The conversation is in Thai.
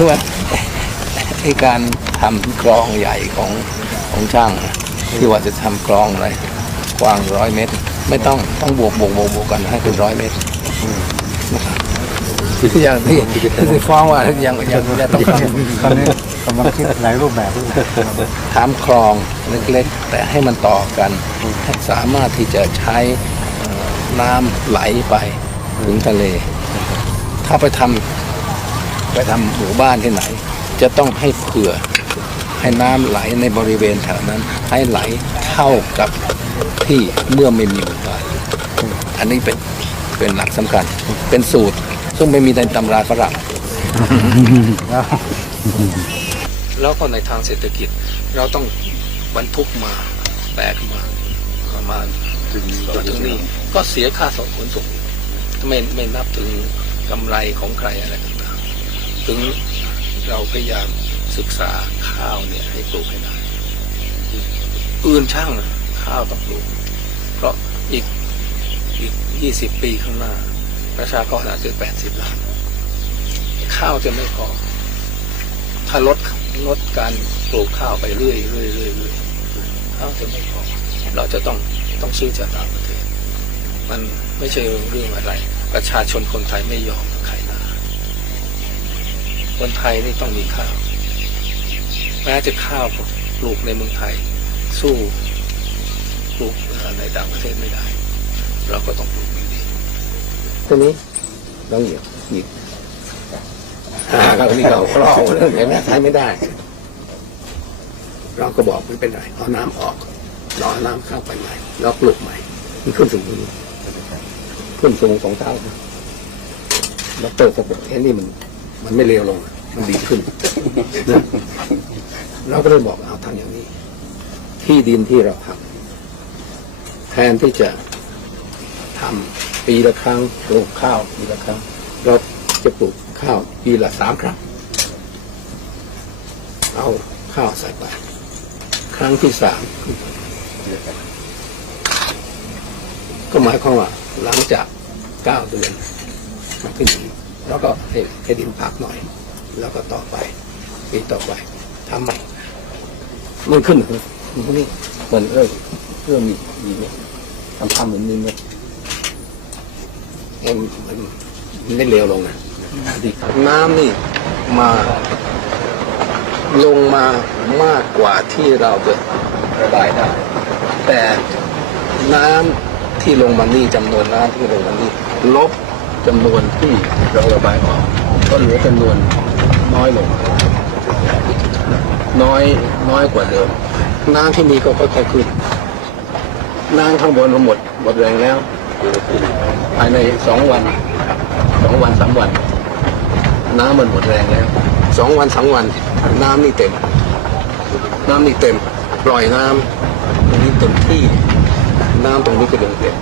คือว่าไอ้การทำกรองใหญ่ของของช่างอะที่ว่าจะทำกรองอะไรกว้างร้อยเมตร ไม่ต้องต้องบวกบวกบวกบวกกันให้เป็นร้อยเมตรอย่างที่ที่ฟ้องว่ายังยังยังต้องทำตอนนี้กำลังคิดหลายรูปแบบด้วยทำคลองเล็กๆ แต่ให้มันต่อกันให้สามารถที่จะใช้เอ่อน้ำไหลไปถึงทะเล ถ้าไปทำ ไปทำหมู่บ้านที่ไหน จะต้องให้เผื่อให้น้ำไหลในบริเวณแถวนั้น ให้ไหลเท่ากับที่เมื่อไม่มีหมู่บ้านอันนี้เป็นเป็นหลักสำคัญ เป็นสูตร ซึ่งไม่มีในตำราฝรั่งแล้วก็ในทางเศรษฐกิจ เราต้องบรรทุกมาแบกมาประมาณถึงถึงนี่ก็เสียค่าส่งขนส่งไม่ไม่นับถึงกำไรของใครอะไร ถึงเราพยายามศึกษาข้าวเนี่ยให้ปลูกให้ได้อื่นช่างข้าวต้องปลูก เพราะอีกอีกยี่สิบปีข้างหน้า ประชากรอาจจะแปดสิบล้าน ข้าวจะไม่พอ ถ้าลดลดการปลูกข้าวไปเรื่อยเรื่อยเรื่อยเรื่อยข้าวจะไม่พอ เราจะต้องต้องซื้อจากต่างประเทศ มันไม่ใช่เรื่องอะไร ประชาชนคนไทยไม่ยอมขายหนา คนไทยนี่ต้องมีข้าวแม้จะข้าวปลูกในเมืองไทย สู้ปลูกเอ่อในต่างประเทศไม่ได้ เราก็ต้องปลูกอยู่ดีทีนี้ต้องหยิบหยิบอ่าเรานี่เราครอบเรื่องอย่างนี้ใช้ไม่ได้ เราก็บอกไม่เป็นไรเอาน้ำออกรอน้ำเข้าไปใหม่แล้วปลูกใหม่มันขึ้นสูงตรงนี้ขึ้นสูงสองเท่าแล้วเติมกระบอกเอ้นี่มัน มันไม่เลวลง มันดีขึ้นนะเราก็เลยบอกเอาทำอย่างนี้ ที่ดินที่เราทำแทนที่จะทำปีละครั้งปลูกข้าวปีละครั้ง เราจะปลูกข้าวปีละสามครั้ง เอาข้าวใส่ไป ครั้งที่สามก็หมายความว่าหลังจากเก้าเดือนมันขึ้นอีก แล้วก็ให้ให้ดินพักหน่อย แล้วก็ต่อไปปีต่อไปทำใหม่มันขึ้นเหรอมันนี่เหมือนเริ่มเริ่มมีมีเม็ดทำทำเหมือนมีเม็ดมันมันมันไม่เร็วลงนะดีครับน้ำนี่มาลงมามากกว่าที่เราจะระบายได้ แต่น้ำที่ลงมานี่จำนวนน้ำที่ลงมานี่ลบ จำนวนที่เราระบายออก ก็เหลือจำนวนน้อยลง น้อยน้อยกว่าเดิม น้ำที่มีก็ค่อยๆขึ้นน้ำข้างบนมันหมดหมดแรงแล้ว ภายในสองวันสองวันสามวัน น้ำมันหมดแรงแล้วสองวันสามวัน น้ำนี่เต็ม น้ำนี่เต็ม ปล่อยน้ำตรงนี้เต็มที่ น้ำตรงนี้ก็เดินเต็ม